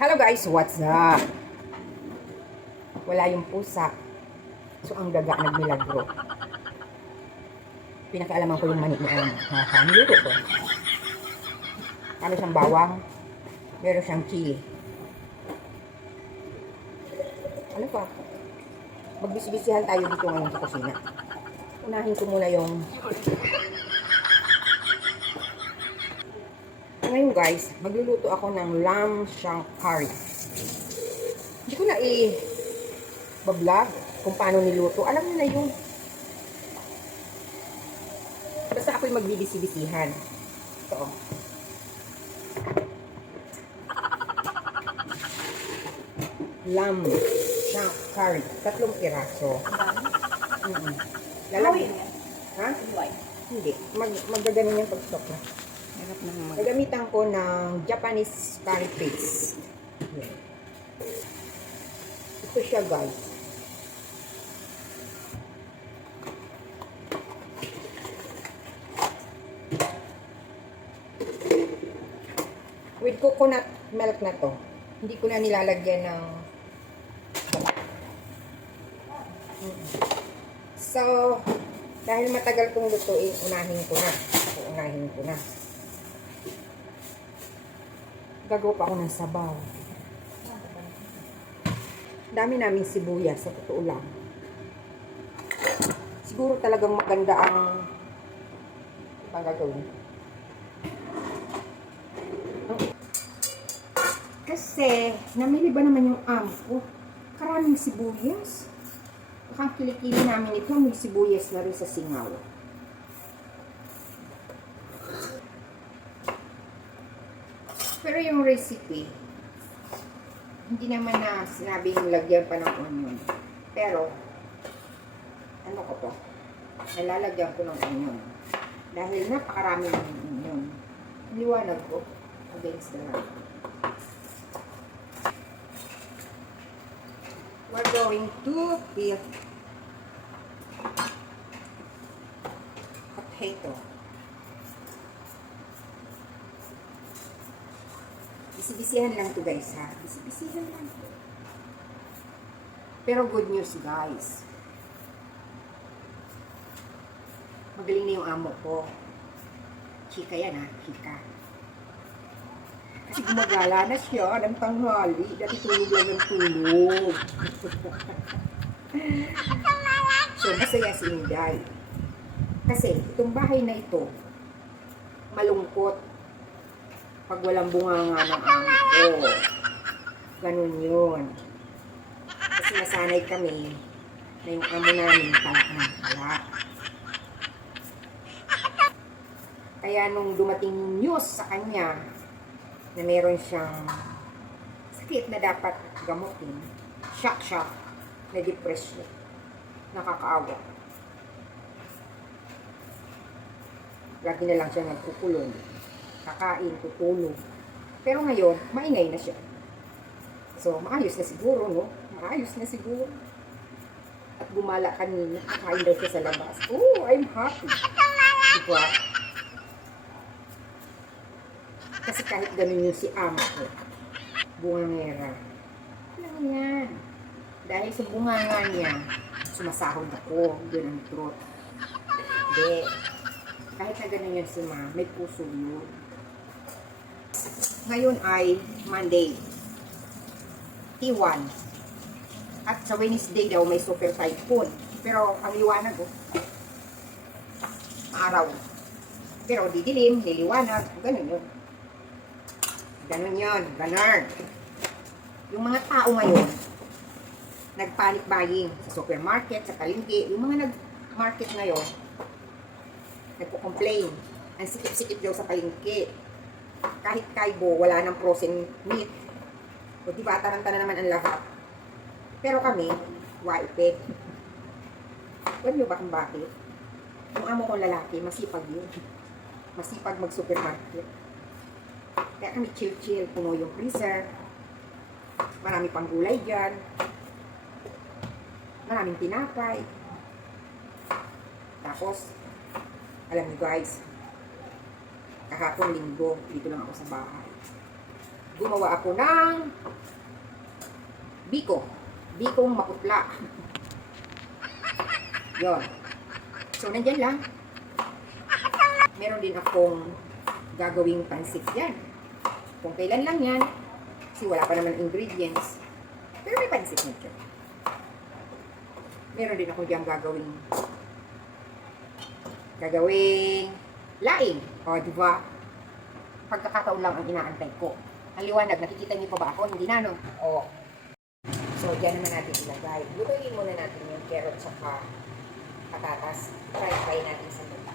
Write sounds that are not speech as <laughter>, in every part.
Hello guys, what's up? Wala yung pusa. So ang daga nagmilagro. Pinakialaman ko yung mani ni Ama. Haha, niluto ko. Ano siyang bawang? Meron siyang chili. Ano pa? Magbisibisihan tayo dito ngayon sa kusina. Unahin ko muna yung Ngayon guys, magluluto ako ng lamb shank curry. Hindi ko na i bablog kung paano niluto. Alam niyo na yun. Basta ako'y magbibisi-bisihan. Ito. oh. Lamb shank curry. Tatlong piraso. Mm-mm. Lalagyan. Ha? Hindi. Mag magaganon yan pag stock na. Hirap na mag... Nagamitan ko ng Japanese curry paste. Ito siya guys. With coconut milk na to. Hindi ko na nilalagyan ng. So, dahil matagal kong lutuin, unahin ko na. Unahin ko na. Gagawa pa ako ng sabaw. Dami namin sibuyas, sa totoo lang. Siguro talagang maganda ang ang gagawin. Kasi, namili ba naman yung amo ko? Karaming sibuyas. Baka kilikili namin ito, may sibuyas na rin sa singaw. Pero yung recipe, hindi naman na sinabing lagyan pa ng onion. Pero, ano ko to? Nalalagyan ko ng onion. Dahil napakarami ng onion. Liwanag ko against the light. We're going to peel potato. Bisibisihan lang to guys ha. Bisibisihan lang. Pero good news guys. Magaling na yung amo ko. Chika yan ha. Chika. Kasi gumagala na siya ng tanghali. Dati tulog lang ng tulog. so, masaya si Inday. Kasi itong bahay na ito, malungkot pag walang bunganga ng amo ko. Ganun yun. Kasi nasanay kami na yung amo namin pala ng pala. Kaya nung dumating news sa kanya na meron siyang sakit na dapat gamutin, shock shock na depression, nakakaawa. Lagi na lang siya nagkukulong kakain, tutulog. Pero ngayon, maingay na siya. So, maayos na siguro, no? Maayos na siguro. At gumala kanina, kain daw siya sa labas. Oh, I'm happy. Diba? Kasi kahit ganun yung si ama ko, bungangera. Alam yan. Dahil sa bunganga niya, sumasahod ako. Yun ang truth. Hindi. Kahit na ganun yan si ma, may puso yun. Ngayon ay Monday. T1. At sa Wednesday daw may super typhoon. Pero ang liwanag oh. Araw. Pero didilim, liliwanag. Ganun yun. Ganun yun. Ganun. Yung mga tao ngayon, nagpanic buying sa supermarket, sa palengke. Yung mga nag-market ngayon, nagpo-complain. Ang sikip-sikip daw sa palengke kahit kaibo, wala nang frozen meat. O di ba, taranta na naman ang lahat. Pero kami, wiped. Alam nyo ba kung bakit? Yung amo kong lalaki, masipag yun. Masipag mag-supermarket. Kaya kami chill-chill, puno yung freezer. Marami pang gulay dyan. Maraming tinapay. Tapos, alam niyo guys, kahapon linggo, dito lang ako sa bahay. gumawa ako ng biko. Bikong maputla. <laughs> Yon. So, nandyan lang. Meron din akong gagawing pansit yan. Kung kailan lang yan, kasi wala pa naman ingredients. Pero may pansit nito. Meron din ako diyang gagawing gagawing laing. O, di ba? Pagkakataon lang ang inaantay ko. Ang liwanag, nakikita niyo pa ba ako? Hindi na, no? O. So, dyan naman natin ilagay. Lutuin muna natin yung carrot saka patatas. Try-try natin sa lupa.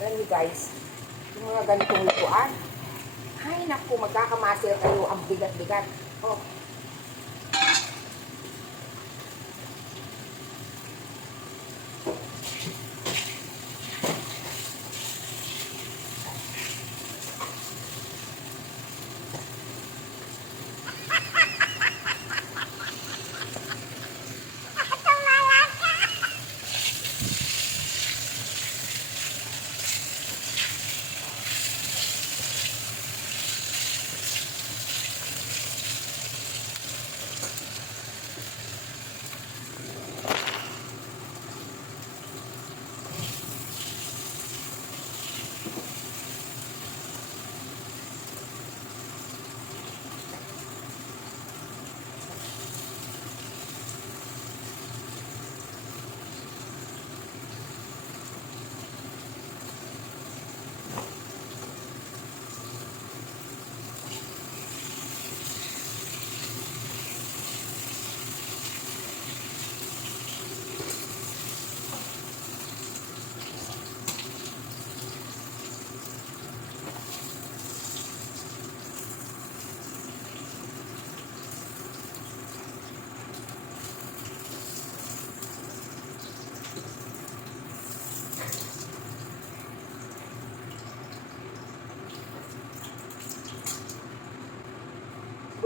Alam niyo guys, yung mga ganitong lutuan, ay naku, magkakamasil kayo ang bigat-bigat. Oh,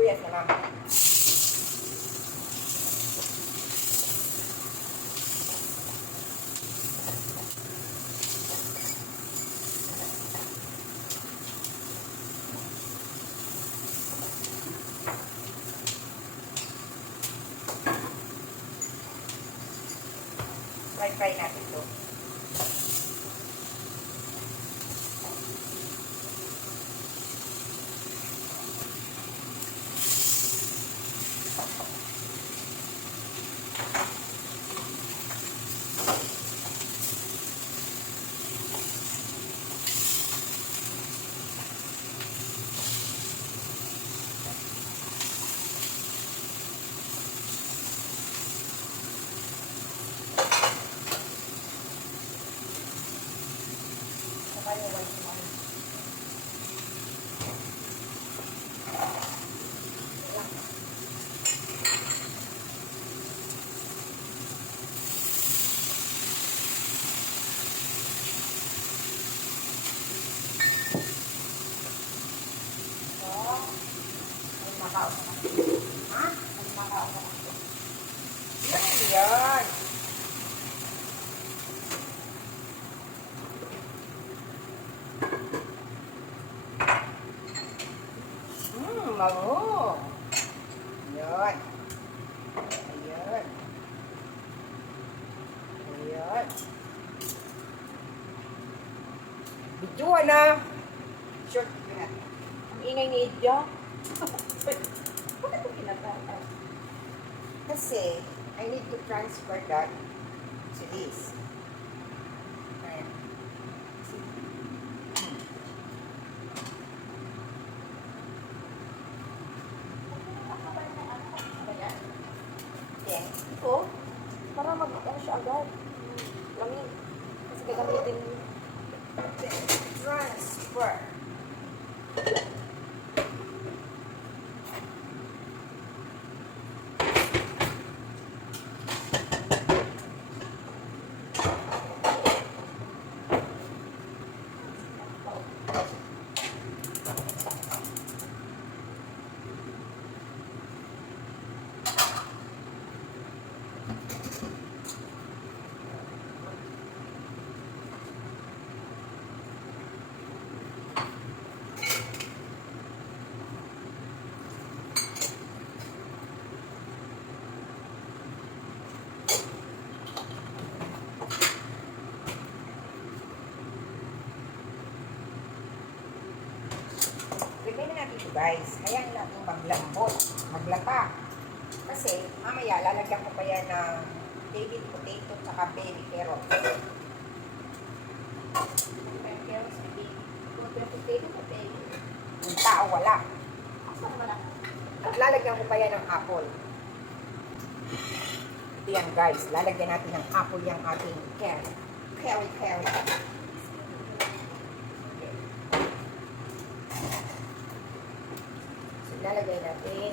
Buyas na lang. Fry-fry natin ito. Saka yung white wine. Oh, ay makao sa Ha? Ay makao sa Yan, yan. Mmm, mango. Ayan. Ayan. Ayan. Video na. Short na. Ang ingay ni Idyo. <laughs> Bakit ko kinatatan? Kasi, I need to transfer that to this. Ayan. See? Ito, para mag ano siya agad. Lamin. Kasi gagamitin Transfer. Guys. Hayaan natin maglambot, maglata. Kasi mamaya lalagyan ko pa yan ng baby potato tsaka baby carrot. Yung tao wala. At lalagyan ko pa yan ng apple. Ito yan guys, lalagyan natin ng apple yung ating carrot. Carrot, carrot. So, lalagay natin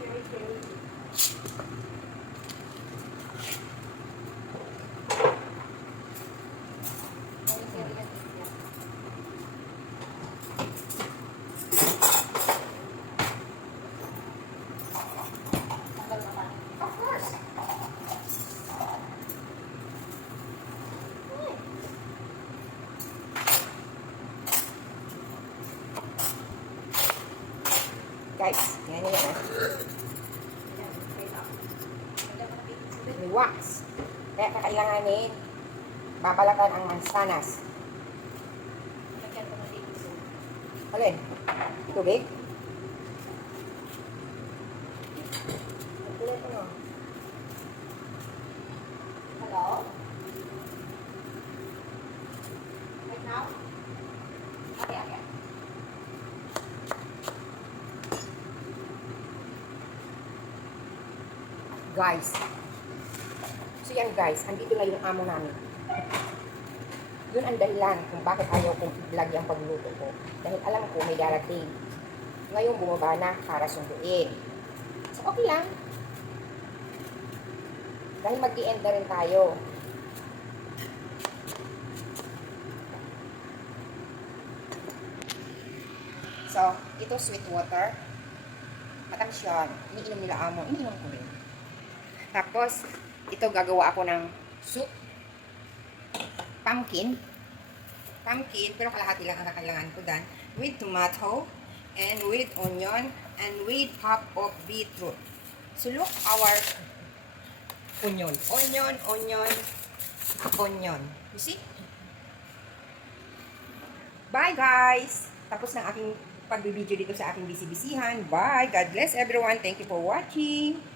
Cherry, cherry. Cherry, cherry na tingnan. Tanggal na ba? Of course. Guys, yan yan. ah. Ayan, okay na. Lagyan mo na baking soda. May wax. Kaya kakailanganin, babalatan ang mansanas. Alin? Tubig? Kulay ko no. Hello? Right now? Okay, okay. Guys. So yan guys, andito na yung amo namin. Yun ang dahilan kung bakit ayaw kong i-vlog yung pagluto ko. Dahil alam ko may darating. Ngayon bumaba na para sunduin. So okay lang. Dahil mag-i-end na rin tayo. So, ito sweet water. Matamis yun. Iniinom nila amo. Iniinom ko rin. Tapos, ito gagawa ako ng soup. Pumpkin. Pumpkin, pero kalahati lang ang kakailangan ko dan. With tomato, and with onion, and with half of beetroot. So look our onion. Onion, onion, onion. You see? Bye guys! Tapos ng aking pagbibideo dito sa aking bisibisihan. Bye! God bless everyone. Thank you for watching.